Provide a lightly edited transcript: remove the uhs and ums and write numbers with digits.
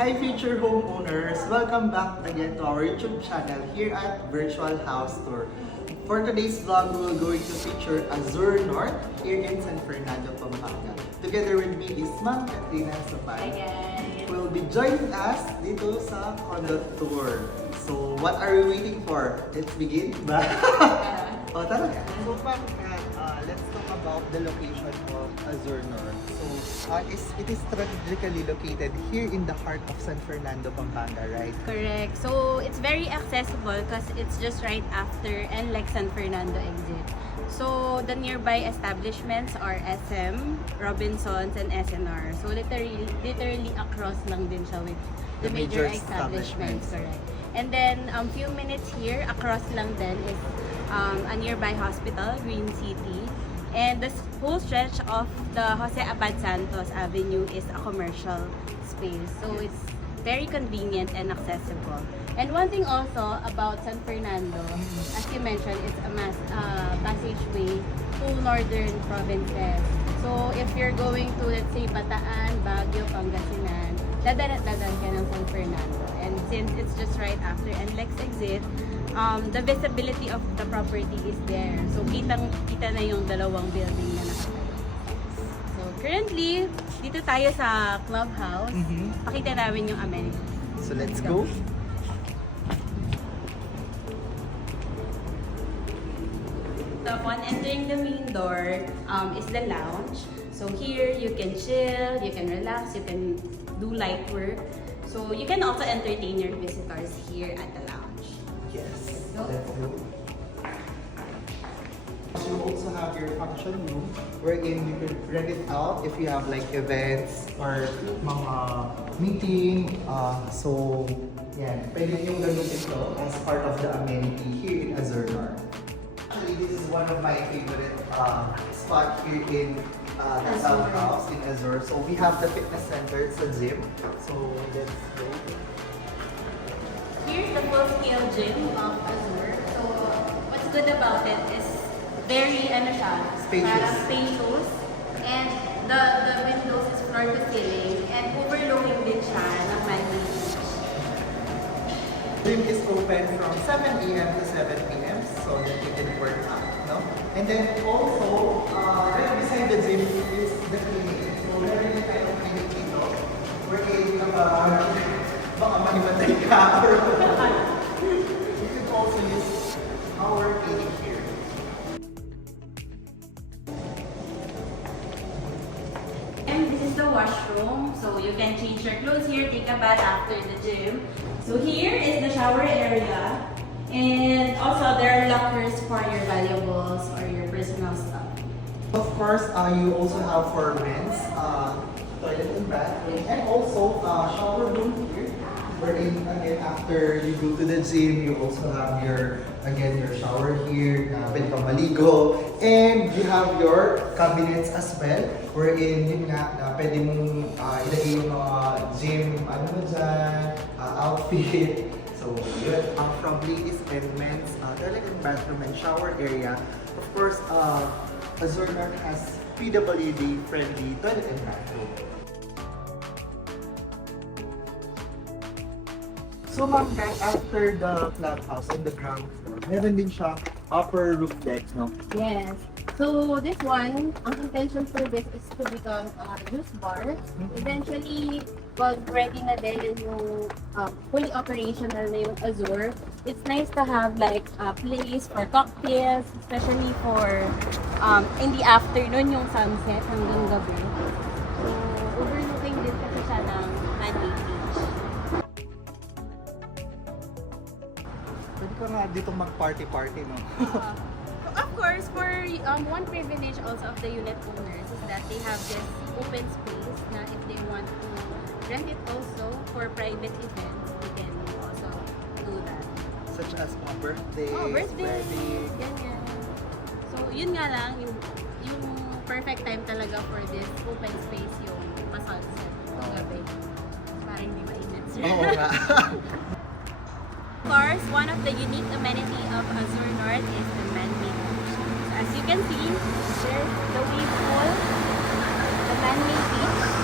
Hi future homeowners! Welcome back again to our YouTube channel here at Virtual House Tour. For today's vlog, we're going to feature Azure North here in San Fernando, Pampanga. Together with me is Ma'am Katrina Sapay. Hi guys! Who will be joining us dito sa condo tour. So, what are we waiting for? Let's begin ba? O, tara. So, Ma'am, let's talk about the location of Azure North. So, it is strategically located here in the heart of San Fernando, Pampanga, right? Correct. So, it's very accessible because it's just right after NLEX San Fernando exit. So, the nearby establishments are SM, Robinsons, and SNR. So, literally across lang din siya with the major establishments. Correct. And then, few minutes here, across lang din is a nearby hospital, Green City. And the whole stretch of the Jose Abad Santos Avenue is a commercial space. So it's very convenient and accessible. And one thing also about San Fernando, as you mentioned, it's a passageway to northern provinces. So if you're going to, let's say, Bataan, Baguio, Pangasinan, dadan ka ng San Fernando. And since it's just right after NLEX exit, the visibility of the property is there. So, kita na yung dalawang building na nakatayo. So, currently, dito tayo sa clubhouse. Pakita namin yung amenities. So, let's go. So, upon entering the main door is the lounge. So, here you can chill, you can relax, you can do light work. So, you can also entertain your visitors here at the lounge. Yes, let's go. You also have your function room wherein you can rent it out if you have like events or mga meeting. So, yan. Pwede yung gamitin ito as part of the amenity here in Azure North. Actually, this is one of my favorite spot here in the South House in Azure. So, we have the fitness center, it's a gym. So, let's go. Here's the full-scale gym of Azure. So, what's good about it is very, spacious. And the windows is floor to ceiling and overlooking din siya ng Marquez. Gym is open from 7 a.m. to 7 p.m. so that you can work out, no? And then also, right beside the gym is the clinic. So, meron din tayong clinic dito wherein baka manimatay ka or you can also use our clinic here. And this is the washroom. So, you can change your clothes here, take a bath after the gym. So, here is the shower area. And also, there are lockers for your valuables or your personal stuff. Of course, you also have for men's toilet and bathroom, and also shower room here. Wherein again, after you go to the gym, you also have your shower here na pwede kang maligo, and you have your cabinets as well, wherein yun nga na pwede mong ilagay yung mga gym outfit. So yun, from ladies and men's toilet and bathroom and shower area. Of course, Azure North has PWD friendly toilet and bathroom. So ma'am, after the clubhouse on the ground floor, meron din siya upper roof deck, no? Yes. So this one, ang intention for this is to become a juice bar. Eventually, pag ready na din yung fully operational na yung Azure, it's nice to have like a place for cocktails, especially for in the afternoon yung sunset hanggang gabi. So overlooking din kasi siya ng Manly Beach. Pwede ka nga dito mag-party-party, no? Of course, for one privilege also of the unit owners is that they have this open space na if they want to rent it also for private events, they can also do that. Such as birthdays, Birthdays, weddings. ganyan. So, yun nga lang, yung perfect time talaga for this open space yung pa-sunset ng gabi. Para hindi mainit. Oo nga. Of course, one of the unique amenity of Azure North is the man-made beach. As you can see, there's the wave pool, the man-made beach.